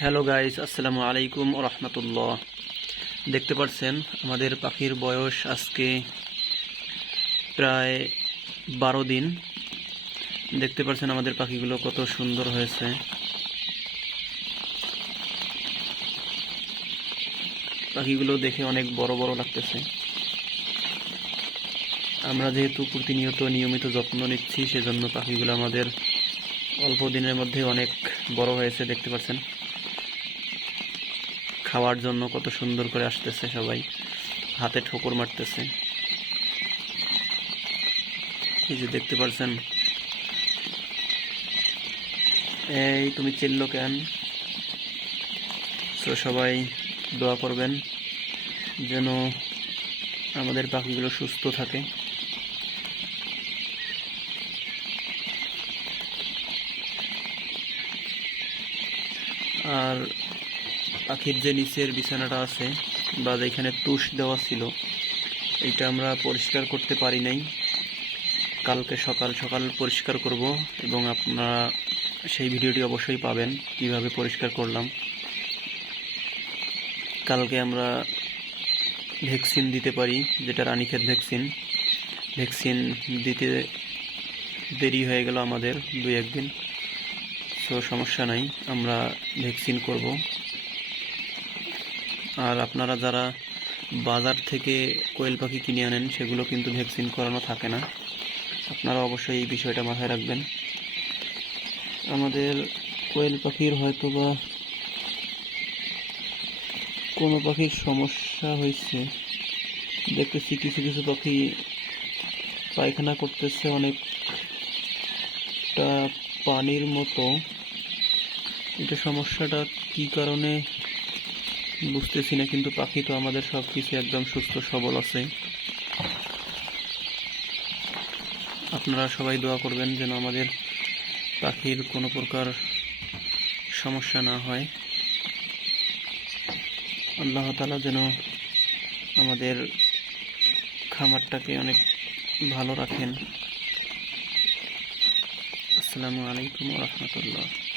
Hello guys আসসালামু আলাইকুম রহমতুল্লাহ দেখতে পাচ্ছেন আমাদের পাখির বয়স আজকে প্রায় বারো দিন দেখতে পাচ্ছেন আমাদের পাখিগুলো কত সুন্দর হয়েছে পাখিগুলো দেখে অনেক বড় বড় লাগতেছে আমরা যেহেতু প্রতিনিয়ত নিয়মিত যত্ন নিচ্ছি সেজন্য পাখিগুলো আমাদের অল্প দিনের মধ্যে অনেক বড় হয়েছে দেখতে পাচ্ছেন খাওয়ার জন্য কত সুন্দর করে আসতেছে সবাই। হাতে ঠোকর মারতেছে। এই যে দেখতে পাচ্ছেন এই তুমি চিল্লো কেন? তো সবাই দোয়া করবেন যেন আমাদের পাখিগুলো সুস্থ থাকে। আর পাখির যে নিচের বিছানাটা আছে বা যেখানে তুষ দেওয়া ছিল, এটা আমরা পরিষ্কার করতে পারি নাই। কালকে সকাল সকাল পরিষ্কার করব এবং আপনারা সেই ভিডিওটি অবশ্যই পাবেন, কীভাবে পরিষ্কার করলাম। কালকে আমরা ভ্যাকসিন দিতে পারি, যেটা রানীক্ষেত ভ্যাকসিন। ভ্যাকসিন দিতে দেরি হয়ে গেল আমাদের দুই একদিন সো সমস্যা নাই, আমরা ভ্যাকসিন করব। আর আপনারা যারা বাজার থেকে কোয়েল পাখি কিনে আনেন, সেগুলো কিন্তু ভ্যাকসিন করানো থাকে না। আপনারা অবশ্যই এই বিষয়টা মাথায় রাখবেন। আমাদের কোয়েল পাখির হয়তো বা কোনো পাখির সমস্যা হয়েছে। দেখতেছি কিছু কিছু পাখি পায়খানা করতেছে অনেকটা পানির মতো। এটা সমস্যাটা কি কারণে বুঝতেছি না, কিন্তু পাখি তো আমাদের সব কিছু একদম সুস্থ, সবল আছে। আপনারা সবাই দোয়া করবেন যেন আমাদের পাখির কোনো প্রকার সমস্যা না হয়। আল্লাহ তালা যেন আমাদের খামারটাকে অনেক ভালো রাখেন। আসসালামু আলাইকুম রহমতুল্লাহ।